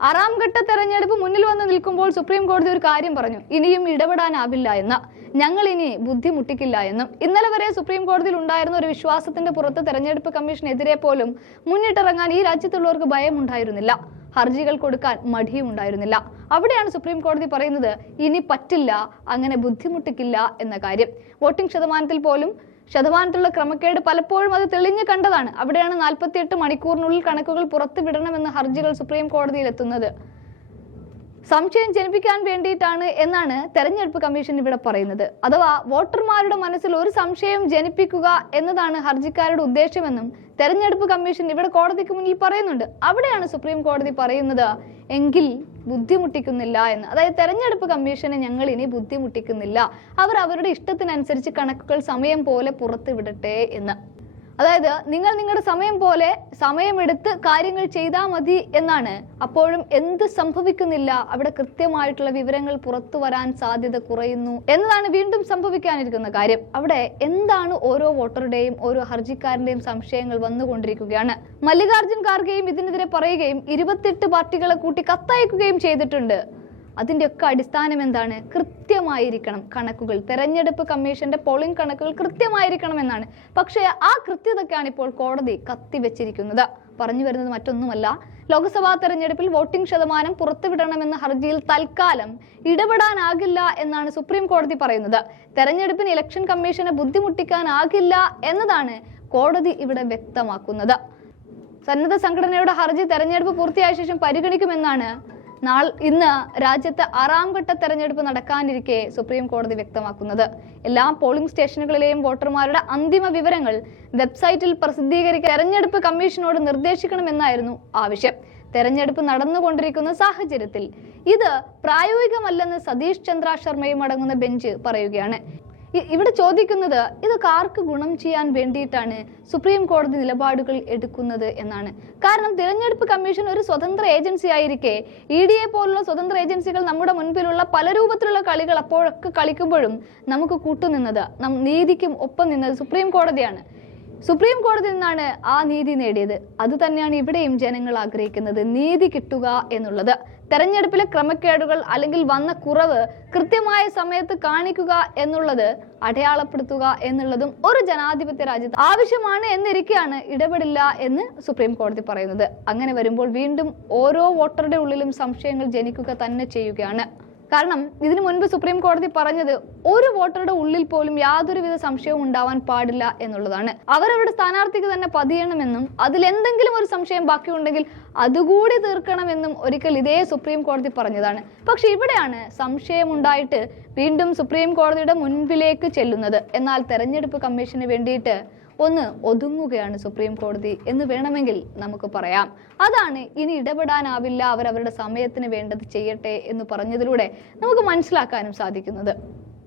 ആറാം ഘട്ട തെരഞ്ഞെടുപ്പ് മുന്നിൽ വന്ന് നിൽക്കുമ്പോൾ സുപ്രീം കോടതി ഒരു കാര്യം പറഞ്ഞു. ഇനിയും ഇടപെടാനാവില്ല എന്ന്. ഞങ്ങൾ ഇനി ബുദ്ധിമുട്ടിക്കില്ല എന്നും. ഇന്നലെ വരെ സുപ്രീം കോടതിയിൽ ഉണ്ടായിരുന്ന ഒരു വിശ്വാസത്തിന്റെ പുറത്ത് തെരഞ്ഞെടുപ്പ് കമ്മീഷനെതിരെ പോലും മുന്നിട്ടിറങ്ങാൻ ഈ രാജ്യത്തുള്ളവർക്ക് ഭയമുണ്ടായിരുന്നില്ല. ഹർജികൾ കൊടുക്കാൻ മടിയും ഉണ്ടായിരുന്നില്ല. അവിടെയാണ് സുപ്രീം കോടതി പറയുന്നത് ഇനി പറ്റില്ല അങ്ങനെ ബുദ്ധിമുട്ടിക്കില്ല എന്ന കാര്യം. വോട്ടിംഗ് ശതമാനത്തിൽ പോലും ശതമാനത്തിലുള്ള ക്രമക്കേട് പലപ്പോഴും അത് തെളിഞ്ഞു കണ്ടതാണ്. അവിടെയാണ് നാൽപ്പത്തിയെട്ട് മണിക്കൂറിനുള്ളിൽ കണക്കുകൾ പുറത്തുവിടണമെന്ന ഹർജികൾ സുപ്രീം കോടതിയിൽ എത്തുന്നത്. സംശയം ജനിപ്പിക്കാൻ വേണ്ടിയിട്ടാണ് എന്നാണ് തെരഞ്ഞെടുപ്പ് കമ്മീഷൻ ഇവിടെ പറയുന്നത്. അഥവാ വോട്ടർമാരുടെ മനസ്സിൽ ഒരു സംശയം ജനിപ്പിക്കുക എന്നതാണ് ഹർജിക്കാരുടെ ഉദ്ദേശമെന്നും തെരഞ്ഞെടുപ്പ് കമ്മീഷൻ ഇവിടെ കോടതിക്ക് മുന്നിൽ പറയുന്നുണ്ട്. അവിടെയാണ് സുപ്രീം കോടതി പറയുന്നത് എങ്കിൽ ബുദ്ധിമുട്ടിക്കുന്നില്ല എന്ന്. അതായത് തെരഞ്ഞെടുപ്പ് കമ്മീഷനെ ഞങ്ങൾ ഇനി ബുദ്ധിമുട്ടിക്കുന്നില്ല. അവർ അവരുടെ ഇഷ്ടത്തിനനുസരിച്ച് കണക്കുകൾ സമയം പോലെ പുറത്തുവിടട്ടെ എന്ന്. അതായത് നിങ്ങൾ നിങ്ങളുടെ സമയം പോലെ സമയമെടുത്ത് കാര്യങ്ങൾ ചെയ്താൽ മതി എന്നാണ്. അപ്പോഴും എന്ത് സംഭവിക്കുന്നില്ല അവിടെ കൃത്യമായിട്ടുള്ള വിവരങ്ങൾ പുറത്തു വരാൻ സാധ്യത കുറയുന്നു എന്നതാണ് വീണ്ടും സംഭവിക്കാനിരിക്കുന്ന കാര്യം. അവിടെ എന്താണ് ഓരോ വോട്ടറുടെയും ഓരോ ഹർജിക്കാരന്റെയും സംശയങ്ങൾ വന്നുകൊണ്ടിരിക്കുകയാണ്. മല്ലികാർജുൻ ഖാർഗെയും ഇതിനെതിരെ പറയുകയും ഇരുപത്തെട്ട് പാർട്ടികളെ കൂട്ടി കത്തയക്കുകയും ചെയ്തിട്ടുണ്ട്. അതിന്റെ ഒക്കെ അടിസ്ഥാനം എന്താണ്? കൃത്യമായിരിക്കണം കണക്കുകൾ. തെരഞ്ഞെടുപ്പ് കമ്മീഷന്റെ പോളിംഗ് കണക്കുകൾ കൃത്യമായിരിക്കണം എന്നാണ് പക്ഷേ ആ കൃത്യതയ്ക്കാണ് ഇപ്പോൾ കോടതി കത്തിവെച്ചിരിക്കുന്നത്. പറഞ്ഞു വരുന്നത് മറ്റൊന്നുമല്ല. ലോക്സഭാ തെരഞ്ഞെടുപ്പിൽ വോട്ടിംഗ് ശതമാനം പുറത്തുവിടണമെന്ന ഹർജിയിൽ തൽക്കാലം ഇടപെടാനാകില്ല എന്നാണ് സുപ്രീം കോടതി പറയുന്നത്. തെരഞ്ഞെടുപ്പിന് ഇലക്ഷൻ കമ്മീഷനെ ബുദ്ധിമുട്ടിക്കാനാകില്ല എന്നതാണ് കോടതി ഇവിടെ വ്യക്തമാക്കുന്നത്. സന്നദ്ധ സംഘടനയുടെ ഹർജി തെരഞ്ഞെടുപ്പ് പൂർത്തിയായ ശേഷം പരിഗണിക്കുമെന്നാണ് നാൾ ഇന്ന് രാജ്യത്ത് ആറാം ഘട്ട തെരഞ്ഞെടുപ്പ് നടക്കാനിരിക്കെ സുപ്രീം കോടതി വ്യക്തമാക്കുന്നത്. എല്ലാ പോളിംഗ് സ്റ്റേഷനുകളിലെയും വോട്ടർമാരുടെ അന്തിമ വിവരങ്ങൾ വെബ്സൈറ്റിൽ പ്രസിദ്ധീകരിക്കാൻ തെരഞ്ഞെടുപ്പ് കമ്മീഷനോട് നിർദ്ദേശിക്കണമെന്നായിരുന്നു ആവശ്യം. തെരഞ്ഞെടുപ്പ് നടന്നുകൊണ്ടിരിക്കുന്ന സാഹചര്യത്തിൽ ഇത് പ്രായോഗികമല്ലെന്ന് സതീഷ് ചന്ദ്ര ശർമ്മയും അടങ്ങുന്ന ബെഞ്ച് പറയുകയാണ്. ഇവിടെ ചോദിക്കുന്നത് ഇത് കാർക്ക് ഗുണം ചെയ്യാൻ വേണ്ടിയിട്ടാണ് സുപ്രീം കോടതി നിലപാടുകൾ എടുക്കുന്നത് എന്നാണ്. കാരണം തിരഞ്ഞെടുപ്പ് കമ്മീഷൻ ഒരു സ്വതന്ത്ര ഏജൻസി ആയിരിക്കെ ഇ ഡി എ പോലുള്ള സ്വതന്ത്ര ഏജൻസികൾ നമ്മുടെ മുൻപിലുള്ള പല രൂപത്തിലുള്ള കളികൾ അപ്പോഴൊക്കെ കളിക്കുമ്പോഴും നമുക്ക് കൂട്ടുനിന്നത് നീതിക്കും ഒപ്പം നിന്നത് സുപ്രീം കോടതിയാണ്. സുപ്രീം കോടതി നിന്നാണ് ആ നീതി നേടിയത്. അത് തന്നെയാണ് ഇവിടെയും ജനങ്ങൾ ആഗ്രഹിക്കുന്നത് നീതി കിട്ടുക എന്നുള്ളത്. തെരഞ്ഞെടുപ്പിലെ ക്രമക്കേടുകൾ അല്ലെങ്കിൽ വന്ന കുറവ് കൃത്യമായ സമയത്ത് കാണിക്കുക എന്നുള്ളത് അടയാളപ്പെടുത്തുക എന്നുള്ളതും ഒരു ജനാധിപത്യ രാജ്യത്ത് ആവശ്യമാണ് എന്നിരിക്കെയാണ് ഇടപെടില്ല എന്ന് സുപ്രീം കോടതി പറയുന്നത്. അങ്ങനെ വരുമ്പോൾ വീണ്ടും ഓരോ വോട്ടറുടെ ഉള്ളിലും സംശയങ്ങൾ ജനിക്കുക തന്നെ ചെയ്യുകയാണ്. കാരണം ഇതിനു മുൻപ് സുപ്രീം കോടതി പറഞ്ഞത് ഒരു വോട്ടറുടെ ഉള്ളിൽ പോലും യാതൊരുവിധ സംശയവും ഉണ്ടാവാൻ പാടില്ല എന്നുള്ളതാണ്. അവരവരുടെ സ്ഥാനാർത്ഥിക്ക് തന്നെ പതിയണമെന്നും അതിൽ എന്തെങ്കിലും ഒരു സംശയം ബാക്കിയുണ്ടെങ്കിൽ അതുകൂടി തീർക്കണമെന്നും ഒരിക്കൽ ഇതേ സുപ്രീം കോടതി പറഞ്ഞതാണ്. പക്ഷെ ഇവിടെയാണ് സംശയമുണ്ടായിട്ട് വീണ്ടും സുപ്രീം കോടതിയുടെ മുൻപിലേക്ക് ചെല്ലുന്നത്. എന്നാൽ തെരഞ്ഞെടുപ്പ് കമ്മീഷന് വേണ്ടിയിട്ട് ഒന്ന് ഒതുങ്ങുകയാണ് സുപ്രീം കോടതി എന്ന് വേണമെങ്കിൽ നമുക്ക് പറയാം. അതാണ് ഇനി ഇടപെടാനാവില്ല അവർ അവരുടെ സമയത്തിന് വേണ്ടത് ചെയ്യട്ടെ എന്ന് പറഞ്ഞതിലൂടെ നമുക്ക് മനസ്സിലാക്കാനും സാധിക്കുന്നത്.